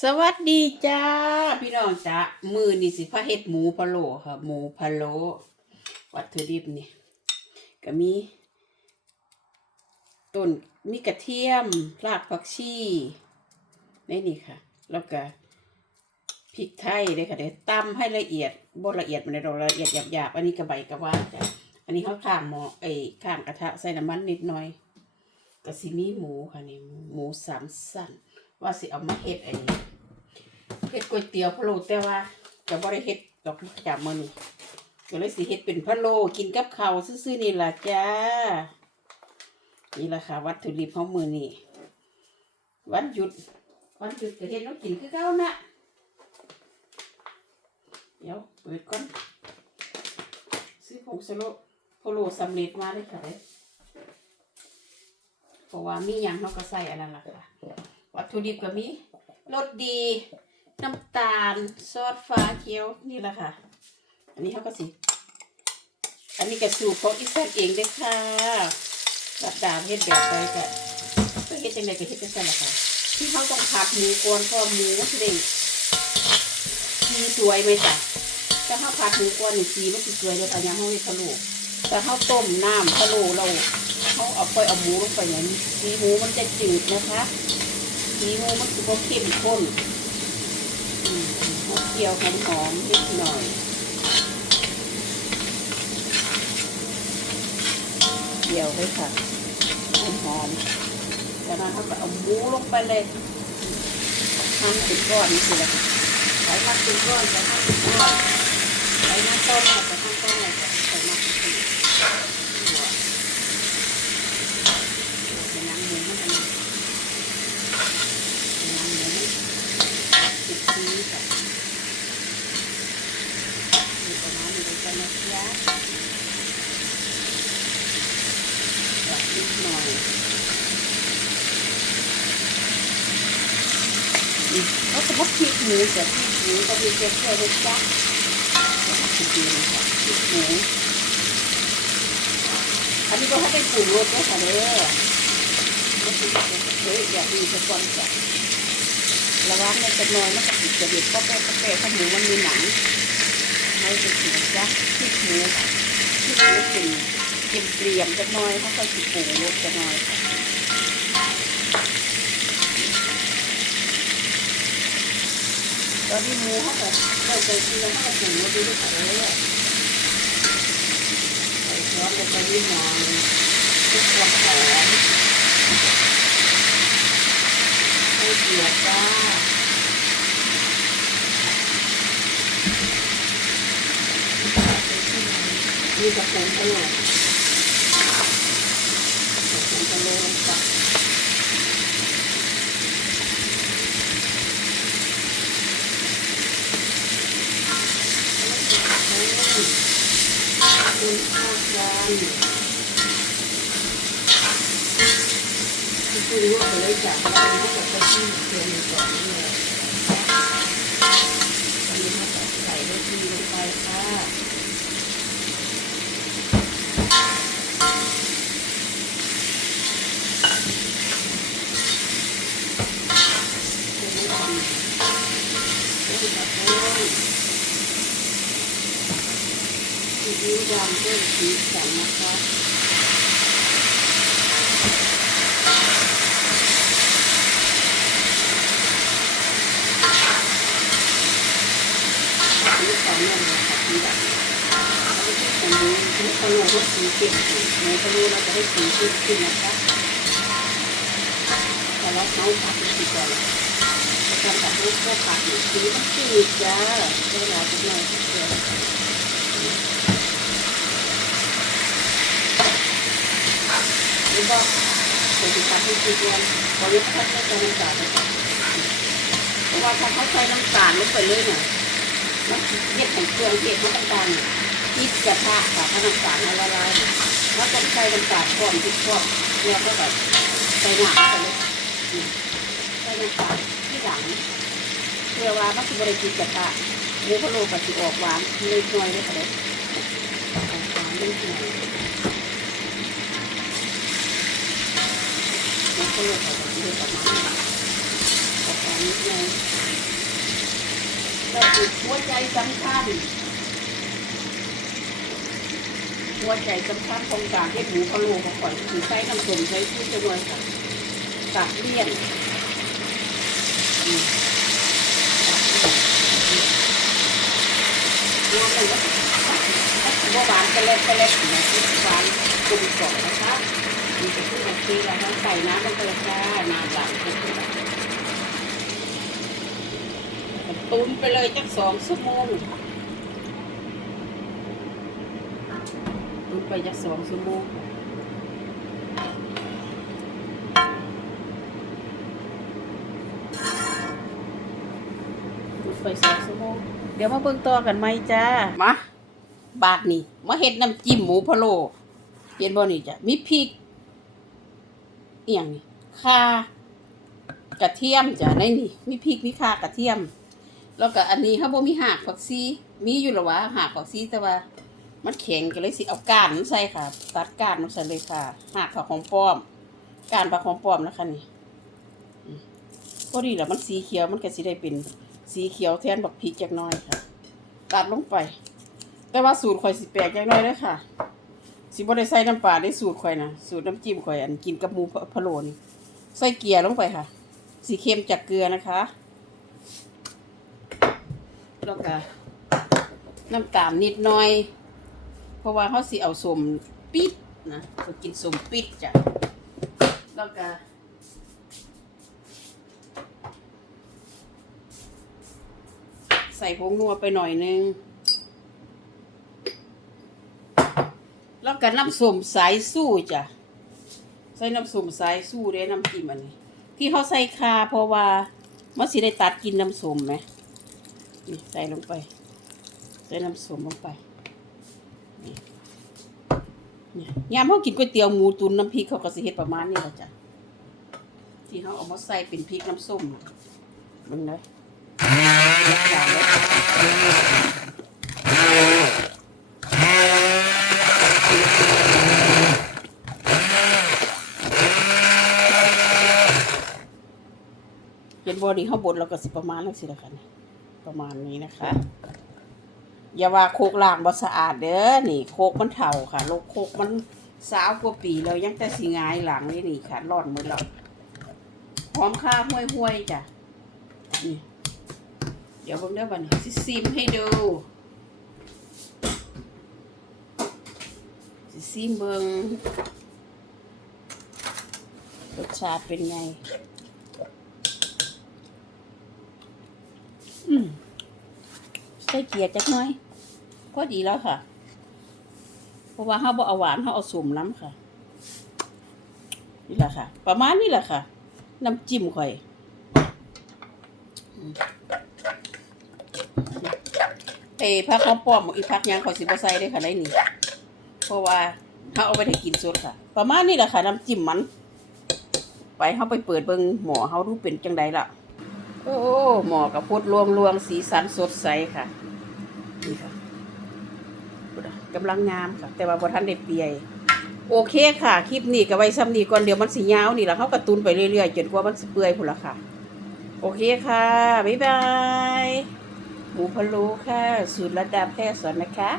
สวัสดีจ้าพี่น้องจ้ามือนี่สิพระเฮ็ดหมูพะโลค่ะ หมูพะโลวัตถุดิบนี่ก็มีต้นมีกระเทียมรากผักชีในนี่ค่ะ แล้วก็พริกไทยเลยค่ะเดี๋ยวตำให้ละเอียดบ่ละเอียดมันในเราละเอียดหยาบๆอันนี้กระใบกระว่าจ้ะอันนี้เขาข้างหมอไอ้ข้างกระทะใส่น้ำมันนิดหน่อยก็สิมีหมูค่ะนี่หมูสามสั้น ว่าสิเอามาเฮ็ดไอ้นี่เฮ็ดก๋วยเตี๋ยวพะโล้แต่ว่าจะบ่ได้เฮ็ดดอกจามื้อนี้ก็เลยสิเฮ็ดเป็นพะโล้กินกับข้าวซื่อๆนี่ล่ะจ้า นี่ล่ะค่ะวัตถุดิบของมื้อนี้วันหยุดวันหยุดก็เฮ็ดน้กินคือเก่านะเดี๋ยวเปิดก่อนซื้อผงสโลพโลสำเร็จมาเลยค่ะเด้อเพราะว่ามีหยังเราก็ใส่อันนั้นล่ะค่ะ วัตถุดิบก็มีรสดี น้ำตาล ซอสฟ้าเขียวนี่แหละค่ะ อันนี้เขาก็สิอันนี้ก็สูตรของอีสานเองเด้ค่ะรัดดามเฮ็ดแบบใดก็ก็เฮ็ดจังไดก็เฮ็ดจังซั่นล่ะค่ะ ที่เขาต้องผัดหมูก่อนพราะหมูมันสิได้สีสวยไหมจ้ะถ้าเขาผัดหมูก่อนนี่สีมันสิสวยเลยปัญญาเขาเฮ็ดทะลุแต่เขาต้มน้ำทะลุเราเขาเอาไปเอาหมูลงไปอย่างนี้สีหมูมันจะจืดนะคะ สีหมูมันจะบ่เข้มข้นอืมเกี่ยวหอมหอมๆนิดหน่อยเกี่ยวไว้ค่ะหอมหอมๆจากนั้นเขาก็เอาหมูลงไปเลยหั่นเป็นก้อนนี่สิละใส่มัดเป็นก้อนใส่มัดเป็นก้อนใส่น้ำต้มใส่น้ำต้มใส่ใส่มัดเป็นก้อนหัวใส่น้ำหมูมันอันนี้ใส่น้ำหมูมันติดชีสค่ะ อยู่ประมาณนี้เลยกันนะจ๊ะแบบนิดหน่อย อืมแล้วก็พริกหมูกับพริกหมูก็มีเกลือเทศด้วยจ้ะพริกหมูพริกหมูอันนี้ก็ให้เป็นปรุงรสด้วยค่ะเด้อมันเป็นเฮ้ยอย่าดีสักคนจ้ะระวังในจะน้อยมันก็ติดกระเด็ดก็แปะก็แปะถ้าหมูมันมีหนังให้เป็นสีจ้ะพริกหมูพริกหมูเป็นเกรียมเกรียมๆจักหน่อยเขาก็สิดปรุงรสจักหน่อยค่ะ ตอนนี้หมูเขาก็เราใส่ใจเกลือเขาก็ปรุงรสด้วยค่เลยใส่ซอสลงไปนิดหน่อยเพื่อความหอมให้เกลือจ้ามีกระปุกตลอดกระปุกตลอดกับ คุณข้าวกันที่คุณรู้ไปเลยจากว่าเป็นกับกระชีเทียมก่อนนี่แหละตอนนี้เขาใส่ใส่รสดีลงไปค่ะ ซี อิ๊วดำเพิ่มสีสันนะคะสีสันเนี่ยเลยค่ะสีดำแล้วก็อันนี้ที่เขาลงรสสีเก่งในเขารู้เราจะได้สีขึ้นขึ้นนะคะแต่ว่าเขาผัดเป็นสีก่อนแต่การผัดรูปก็ผัดอยู่สีมันจืดจ้าเวลาจะหน่เดีย วหรือว่าเป็นสินค้าที่คิดว่าบริษัทไม่ใส่น้ำตาลเพราะว่าถ้าเขาใส่น้ำตาลลงไปเลยเนี่ยมันเย็ดของเครื่องเทศมันต่างๆยิดกระทะค่ะถ้าน้ำตาลละลายแล้วต้องใส่น้ำตาลก่อนที่ชอบแล้วก็แบบใส่หนักไปเลยใส่น้ำตาลที่หลังเพื่อว่ามันจะบริจิตกระทะหมูพะโล้กับสิออกหวานเล็กน้อยเลยค่ะเลยออกหวานเล็กน้อย มันก็เลยออกมาเยอะประมาณนี้ออกมานิดนึงแล้วคือหัวใจสำคัญหัวใจสำคัญของการเฮ็ดหมูพะโล้ของข่อยคือใส่น้ำส้มใส่ชูจำนวนค่ะตักเลี่ยนอืมตักเลี่ยนรวมเลยว่าหวานกระเล็ดกระเล็ดนะหวานกลมกล่อมนะคะ มีแต่ที่โอเคแล้วทั้งใส่น้ำมันก็เลยจ้าน้ำหลังทุกคนตุนไปเลยจักสองชั่วโมงตุนไปจักสองชั่วโมงตุนไปสองชั่วโมงเดี๋ยวมาเบิ่งต่อกันไหมจ้า มา บาทนี่มาเฮ็ดน้ำจิ้มหมูพะโล้เห็นบ่นี่จ้ะมีพริก เอียงนี่ข่ากระเทียมจ้ะในนี่มีพริกมีข่ากระเทียม แล้วก็อันนี้เขาบ่มีหากผักซีมีอยู่หรอวะหากผักซีแต่ว่า มันแข็งก็เลยสิเอาก้านมันใส่ค่ะ ตัดก้านมันใส่เลยค่ะ หากผักของป้อมก้านผักของป้อมนะคะนี่อืมพอดีแล้วมันสีเขียวมันก็สิได้เป็นสีเขียวแทนบักพริกจักน้อยค่ะ ตัดลงไป แต่ว่าสูตรข่อยสิแปลกจักน้อยเลยค่ะ สิบ่ได้ใส่น้ำปลาได้สูตรข่อยนะสูตรน้ำจิ้มข่อยอันกินกับหมูพะโล้นี่ใส่เกลือลงไปค่ะ สีเค็มจากเกลือนะคะแล้วก็น้ำตาลนิดหน่อย เพราะว่าเขาสิเอาสมปิดนะเขากินสมปิดจ้ะแล้วก็ใส่ผงนัวไปหน่อยนึง แล้วก็น้ำส้มสายสู้จ้ะ ใส่น้ำส้มสายสู้เด้น้ำจิ้มอันนี้ ที่เขาใส่คาเพราะว่ามันสิได้ตัดกินน้ำส้มไหมนี่ใส่ลงไป ใส่น้ำส้มลงไปนี่นี่ยามเขากินก๋วยเตี๋ยวหมูตุนน้ำพริกเขาก็สิเฮ็ดประมาณนี้แหละจ้ะ ที่เขาเอามาใส่เป็นพริกน้ำส้มน่ะเบิ่งได้รักษาไว้ เห็นบ่นี่เขาบดเราก็สิประมาณนั้นสิละค่ะนี่ประมาณนี้นะคะ อย่าว่าโคกล่างบ่สะอาดเด้อนี่ โคกมันเถ่าค่ะโลกโคกมันสาวกว่าปีแล้วยังแต่สิงายหลังนี่นี่ค่ะรอดหมือแล้วหอมข้าวห้วยห้วยๆจ้ะนี่เดี๋ยวผมเดี๋ยวบันสิซิมให้ดูสิซิมเบิงรสชาติเป็นไง อืมใส่เกียร์จักน่อย ก็ดีแล้วค่ะ เพราะว่าเขาบ่เอาหวานเขาเอาสุ่มน้ำค่ะ นี่แหละค่ะ ประมาณนี้แหละค่ะ น้ำจิ้มข่อยเอ้พักของป้อมอีกพักยังขอสิบใส่ได้ค่ะได้นี่ เพราะว่าเขาเอาไปให้กินสดค่ะ ประมาณนี้แหละค่ะ น้ำจิ้มมัน ไปเขาไปเปิดเบิงหมอเขาดูเป็นจังใดล่ะ โอ้หมอกระพุดรวงรวงสีสันสดใสค่ะนี่ค่ะกำลังงามค่ะ แต่ว่าพอท่านได้เปียโอเคค่ะ คลิปนี้ก็ไว้ซ้ำนี้ก่อนเดี๋ยวมันสียาวนี่แหละเขากระตุนไปเรื่อยๆจนกว่ามันเปื่อยพุ่นละค่ะ โอเคค่ะ บ๊ายบายหมูพะโล้ค่ะ สูตรระดับแพทย์สอนนะคะ